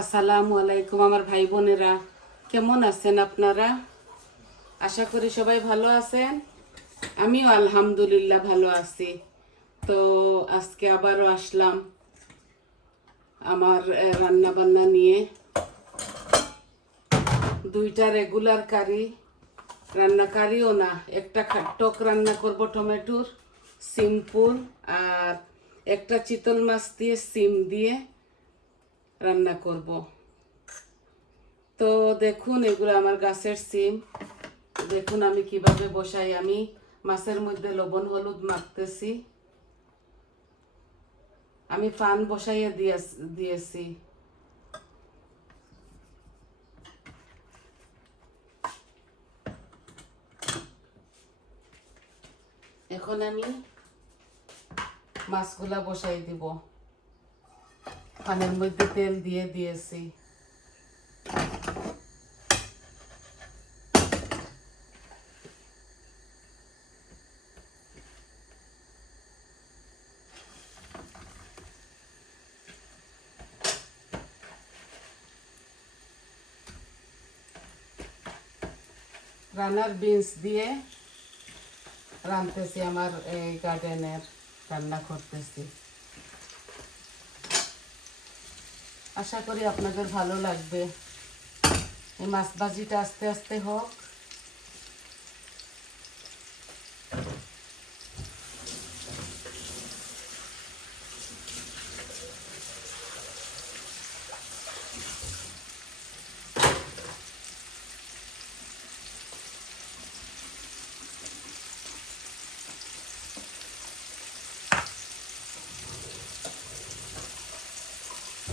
আসসালামু আলাইকুম আমার ভাই বোনেরা, কেমন আছেন আপনারা? আশা করি সবাই ভালো আছেন। আমিও আলহামদুলিল্লাহ ভালো আছি। তো আজকে আবারও আসলাম আমার রান্না বান্না নিয়ে। দুইটা রেগুলার কারি, রান্না কারিও না, একটা টক রান্না করব টমেটোর, সিম্পল। আর একটা চিতল মাছ দিয়ে সিম দিয়ে রান্না করব। তো দেখুন, এগুলো আমার গাছের সিম। দেখুন আমি কিভাবে বসাই। আমি মাছের মধ্যে লবণ হলুদ মাখতেছি। আমি ফান বসাইয়ে দিয়েছি। এখন আমি মাছগুলা বসাই দিব। ফানের মধ্যে তেল দিয়ে দিয়েছি। রান্নার বিনস দিয়ে রাঁধতেছি, আমার এই গার্ডেনের রান্না করতেছি। আশা করি আপনাদের ভালো লাগবে। এই মাছ ভাজিটা আস্তে আস্তে হোক।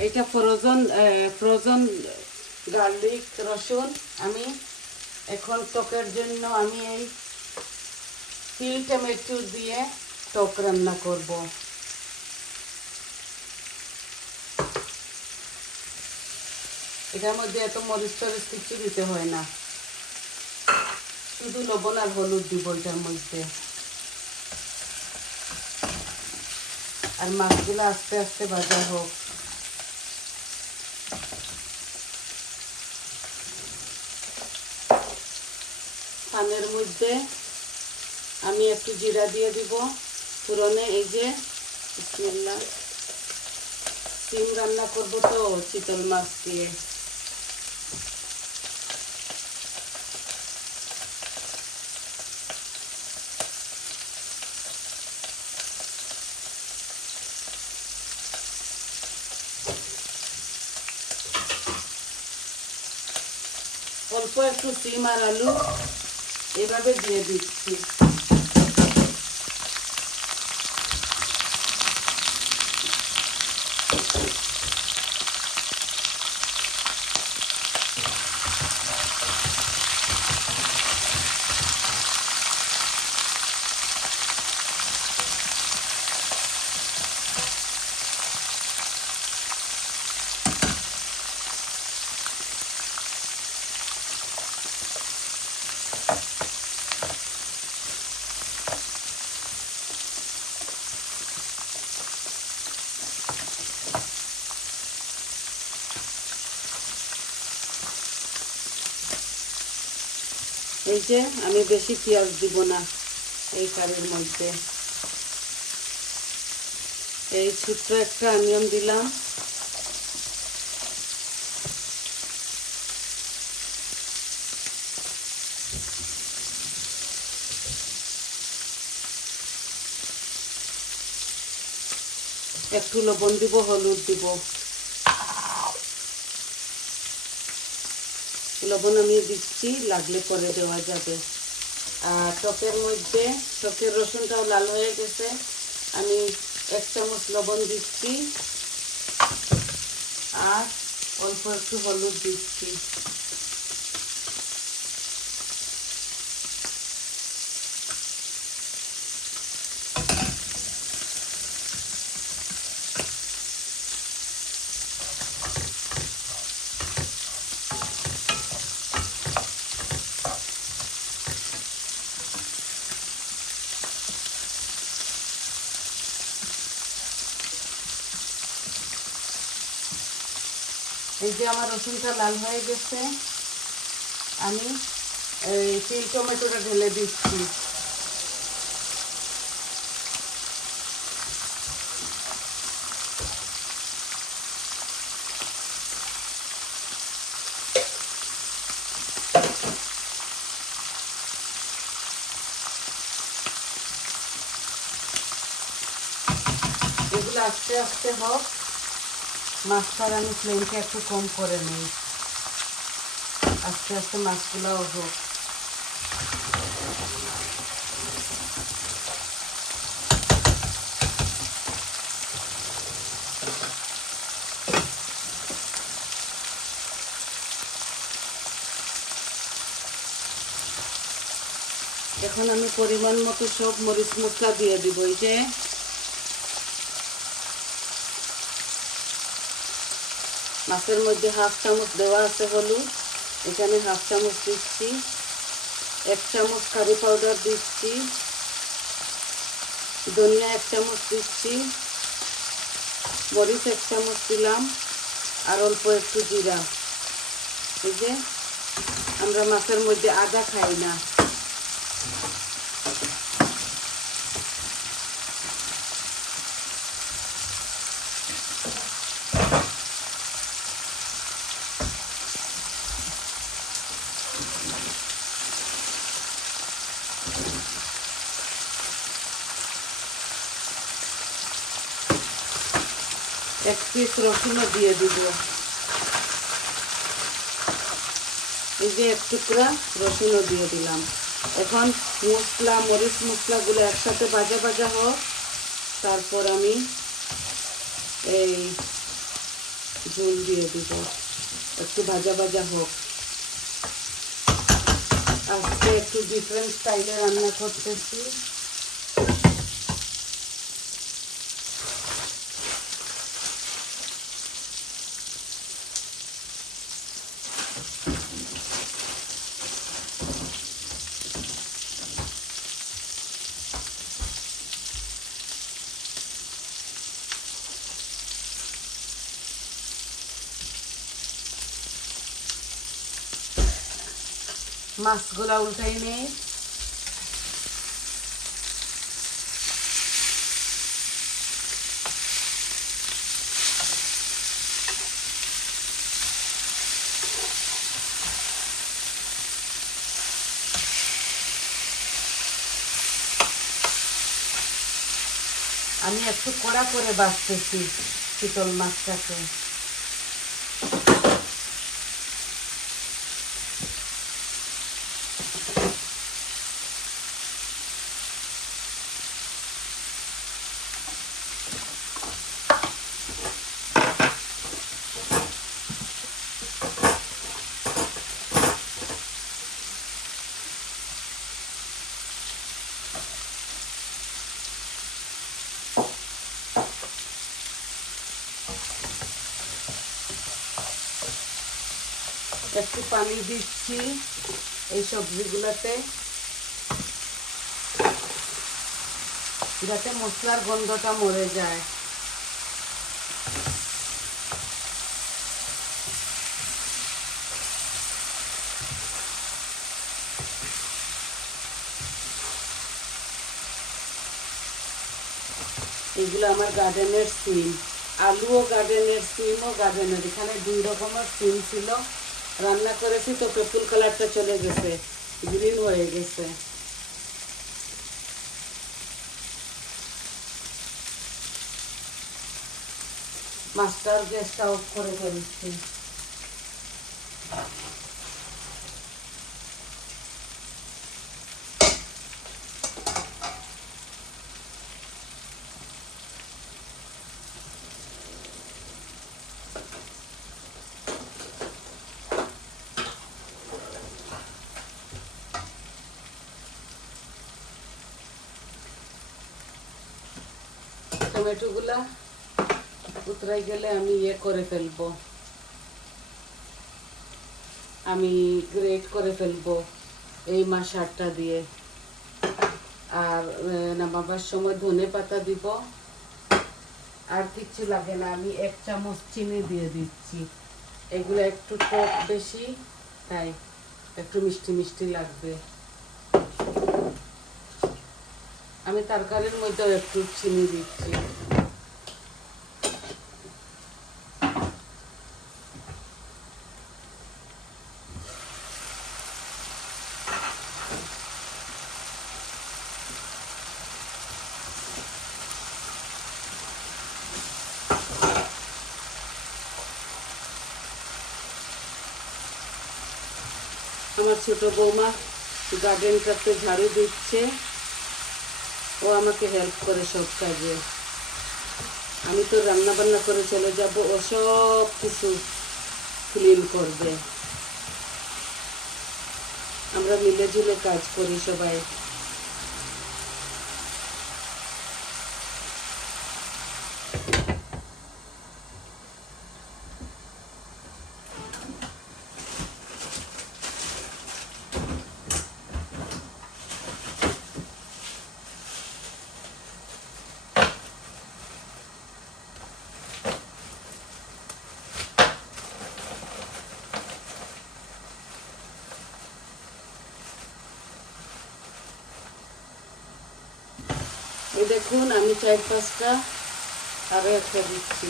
এটা ফ্রোজন গার্লিক রসুন। আমি এখন টকের জন্য আমি এই তিল টমেটো দিয়ে টক রান্না করব। এটার মধ্যে এত মরিচ টরিচ কিছু দিতে হয় না, শুধু লবণ আর হলুদ দিব এটার মধ্যে। আর মাছগুলো আস্তে আস্তে ভাজা হোক। পানের মধ্যে আমি একটু জিরা দিয়ে দিব ফোড়নে। এই যে বিসমিল্লাহ, সিম রান্না করব তো চিতল মাছ দিয়ে। অল্প একটু সিম আর আলু এভাবে দিয়ে দিচ্ছি। এই যে আমি বেশি পেঁয়াজ দিব না এই কারির মধ্যে। এই ছোট্ট একটা অনিয়ন দিলাম। একটু লবণ দিব, হলুদ দিব। লবণ আমি দিচ্ছি, লাগলে পরে দেওয়া যাবে। আর টকের মধ্যে টকের রসুনটাও লাল হয়ে গেছে। আমি 1 চামচ লবণ দিচ্ছি আর অল্প একটু হলুদ দিচ্ছি। এই যে আমার রসুনটা লাল হয়ে গেছে, আমি এই তিল টমেটোটা ঢেলে দিচ্ছি। এগুলো আস্তে আস্তে হোক, মাছটার আমি ফ্লেমটা একটু কম করে নিই, আস্তে আস্তে মাছগুলোও হোক। এখন আমি পরিমাণ মতো সব মরিচ মশলা দিয়ে দিব। এই যে মাছের মধ্যে 1/2 চামচ দেওয়া আছে হলুদ, এখানে 1/2 চামচ দিচ্ছি, 1 চামচ কারি পাউডার দিচ্ছি, ধনিয়া 1 চামচ দিচ্ছি, মরিচ 1 চামচ দিলাম, আর অল্প একটু জিরা। এই যে আমরা মাছের মধ্যে আদা খাই না। এক পিস রসুনও দিয়ে দিব। এই যে 1 টুকরা রসুনও দিয়ে দিলাম। এখন মশলা, মরিচ মশলাগুলো একসাথে ভাজা ভাজা হোক, তারপর আমি এই ঝোল দিয়ে দিব। একটু ভাজা ভাজা হোক। আজকে একটু ডিফারেন্ট স্টাইলে রান্না করতেছি। মাছগুলা উল্টাই নেই। আমি একটু কড়া করে বাছতেছি চিতল মাছটাকে। একটু পানি দিচ্ছি এই সবজিগুলোতে, যাতে মশলার গন্ধটা মরে যায়। এগুলো আমার গার্ডেনের সিম, আলুও গার্ডেনের, সিমও গার্ডেনের। এখানে 2 রকমের সিম ছিল, রান্না করেছি তো পেপুল কালারটা চলে গেছে, গ্রিন হয়ে গেছে। মাছটার গ্যাসটা অফ করে ফেলছি। টমেটোগুলা উতরাই গেলে আমি করে ফেলবো, আমি গ্রেট করে ফেলবো এই মাশারটা দিয়ে। আর নামাবার সময় ধনে পাতা দিব। আর কিচ্ছু লাগে না, আমি 1 চামচ চিনি দিয়ে দিচ্ছি। এগুলো একটু টক বেশি, তাই একটু মিষ্টি মিষ্টি লাগবে। আমি তরকারির মধ্যেও একটু চিনি দিচ্ছি। আমার ছোট বৌমা গার্ডেনটাতে ঝাড়ু দিচ্ছে, ও আমাকে হেল্প করে সব কাজে। আমি তো রান্না বান্না করে চলে যাব, ও সব কিছু ক্লিন করবে। আমরা মিলে ঝুলে কাজ করি সবাই। এই দেখুন, আমি 4-5টা আরো একটা দিচ্ছি।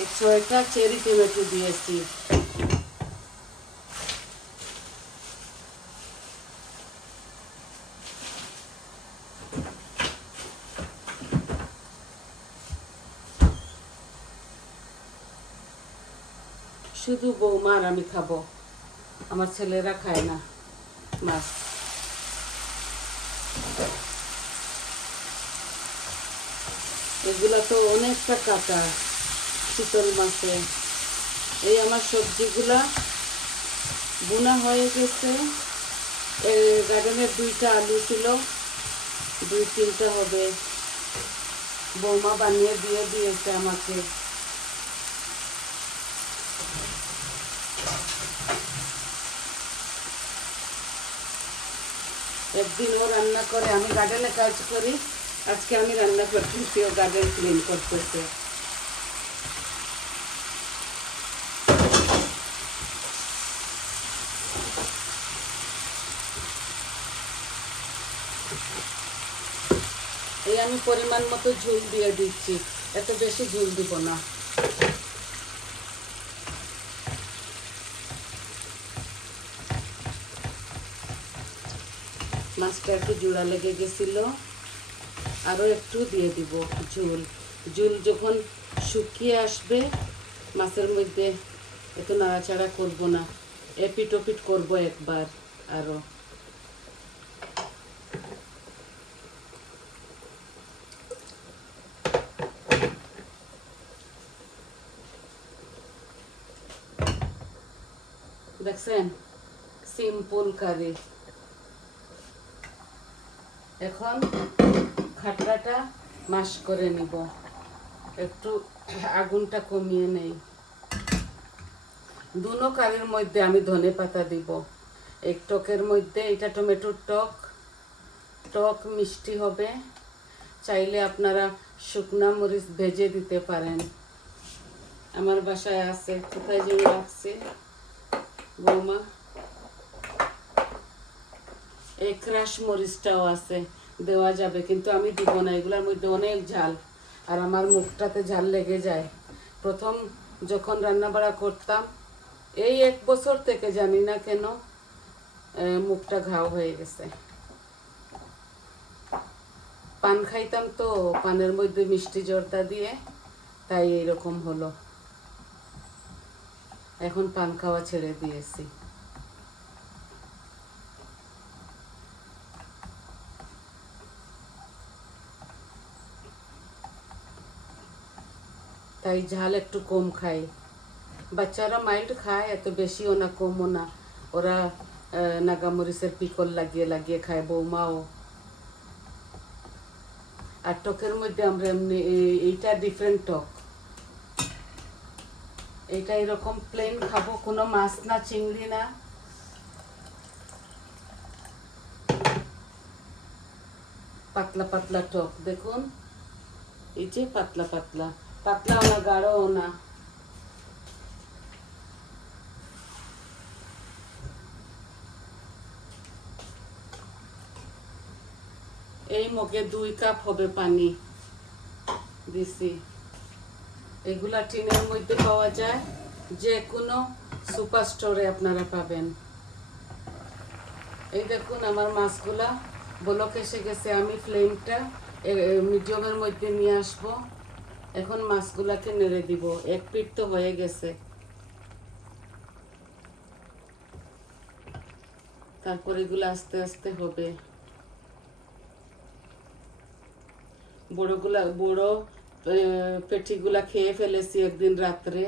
এই 6টা চেরি টমেটো দিয়েছি। শুধু বৌমা আর আমি খাবো, আমার ছেলেরা খায় না মাছ। এগুলা তো অনেকটা কাটা চিতল মাছে। এই আমার সবজিগুলা বোনা হয়ে গেছে। গার্ডেনের 2টা আলু ছিল, 2-3টা হবে। বৌমা বানিয়ে দিয়ে দিয়েছে আমাকে। একদিন ও রান্না করে, আমি গার্ডেনে কাজ করি, আজকে আমি রান্না করতেছি, ও গার্ডেন ক্লিন করতেছে। এই আমি পরিমাণ মতো ঝোল দিয়ে দিচ্ছি, এত বেশি ঝোল দিব না। মাছটা একটু জোড়া লেগে গেছিল, আরও একটু দিয়ে দিব ঝোল। ঝোল যখন শুকিয়ে আসবে মাছের মধ্যে এত নাড়াচাড়া করব না, এপিট ওপিট করবো একবার আরও। দেখছেন, সিম্পল কারি। এখন খাটলাটা মাশ করে নিব, একটু আগুনটা কমিয়ে নেই। দুনো কারির মধ্যে আমি ধনে পাতা দিব। এক টকের মধ্যে, এটা টমেটোর টক, টক মিষ্টি হবে। চাইলে আপনারা শুকনা মরিচ ভেজে দিতে পারেন। আমার বাসায় আছে, কোথায় যেন রাখছে বৌমা। এই ক্রাশ মরিচটাও আছে, দেওয়া যাবে, কিন্তু আমি দিব না, এগুলোর মধ্যে অনেক ঝাল, আর আমার মুখটাতে ঝাল লেগে যায়। প্রথম যখন রান্না বাড়া করতাম, এই 1 বছর থেকে জানি না কেন মুখটা ঘাও হয়ে গেছে। পান খাইতাম তো, পানের মধ্যে মিষ্টি জর্দা দিয়ে, তাই এইরকম হলো। এখন পান খাওয়া ছেড়ে দিয়েছি। তাই ঝাল একটু কম খাই। বাচ্চারা মাইল্ড খায়, এত বেশিও না কমও না। ওরা নাগামরিচের পিকল লাগিয়ে লাগিয়ে খায়, বৌমাও। আর টকের মধ্যে আমরা এমনি এইটা ডিফারেন্ট টক। এইটা এরকম প্লেন খাবো, কোনো মাছ না, চিংড়ি না। পাতলা পাতলা টক দেখুন, এই যে পাতলা পাতলা, পাতলাও না গাঢ়ও না। এই মগে 2 কাপ হবে পানি দিছি। এগুলা টিনের মধ্যে পাওয়া যায়, যে কোনো সুপার স্টোরে আপনারা পাবেন। এই দেখুন আমার মাছগুলা বলক এসে গেছে। আমি ফ্লেমটা মিডিয়ামের মধ্যে নিয়ে আসব। এখন মাছগুলাকে নেড়ে দিব। এক পিঠ তো হয়ে গেছে, তারপর এগুলো আস্তে আস্তে হবে। বড় পেটিগুলা খেয়ে ফেলেছি একদিন রাত্রে,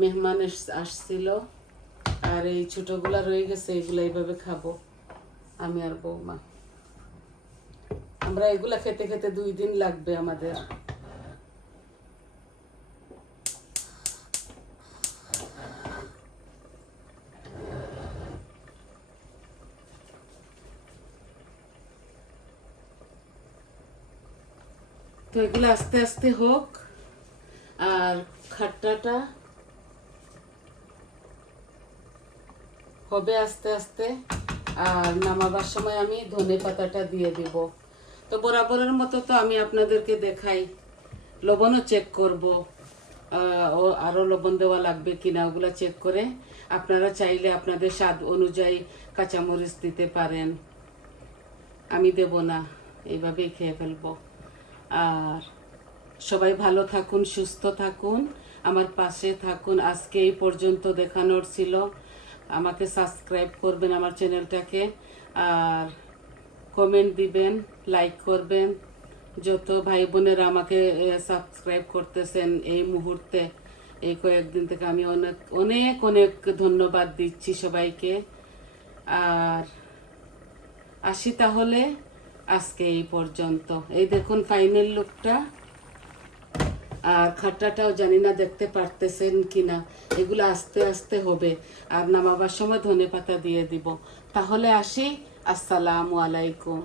মেহমান আসছিল, আর এই ছোটগুলা রয়ে গেছে, এগুলা এইভাবে খাবো আমি আর বৌমা। আমরা এগুলা খেতে খেতে 2 দিন লাগবে আমাদের। তো এগুলো আস্তে আস্তে হোক, আর খাট্টাটা হবে আস্তে আস্তে। আর নামাবার সময় আমি ধনে পাতাটা দিয়ে দিব। তো বরাবরের মতো তো আমি আপনাদেরকে দেখাই, লবণও চেক করব, ও আরও লবণ দেওয়া লাগবে কিনা ওগুলো চেক করে আপনারা চাইলে আপনাদের স্বাদ অনুযায়ী কাঁচামরিচ দিতে পারেন। আমি দেব না, এইভাবেই খেয়ে ফেলবো। আর সবাই ভালো থাকুন, সুস্থ থাকুন, আমার পাশে থাকুন। আজকে এই পর্যন্ত দেখানোর ছিল। আমাকে সাবস্ক্রাইব করবেন আমার চ্যানেলটাকে, আর কমেন্ট দিবেন, লাইক করবেন। যত ভাই বোনেরা আমাকে সাবস্ক্রাইব করতেছেন এই মুহূর্তে, এই কয়েকদিন থেকে আমি অনেক অনেক অনেক ধন্যবাদ দিচ্ছি সবাইকে। আর আসি তাহলে আজকে এই পর্যন্ত। এই দেখুন ফাইনাল লুকটা। আর খাট্টাটাও জানি না দেখতে পারতেছেন কিনা, এগুলো আস্তে আস্তে হবে। আর নামাবার সময় ধনে পাতা দিয়ে দিব। তাহলে আসি, আসসালামু আলাইকুম।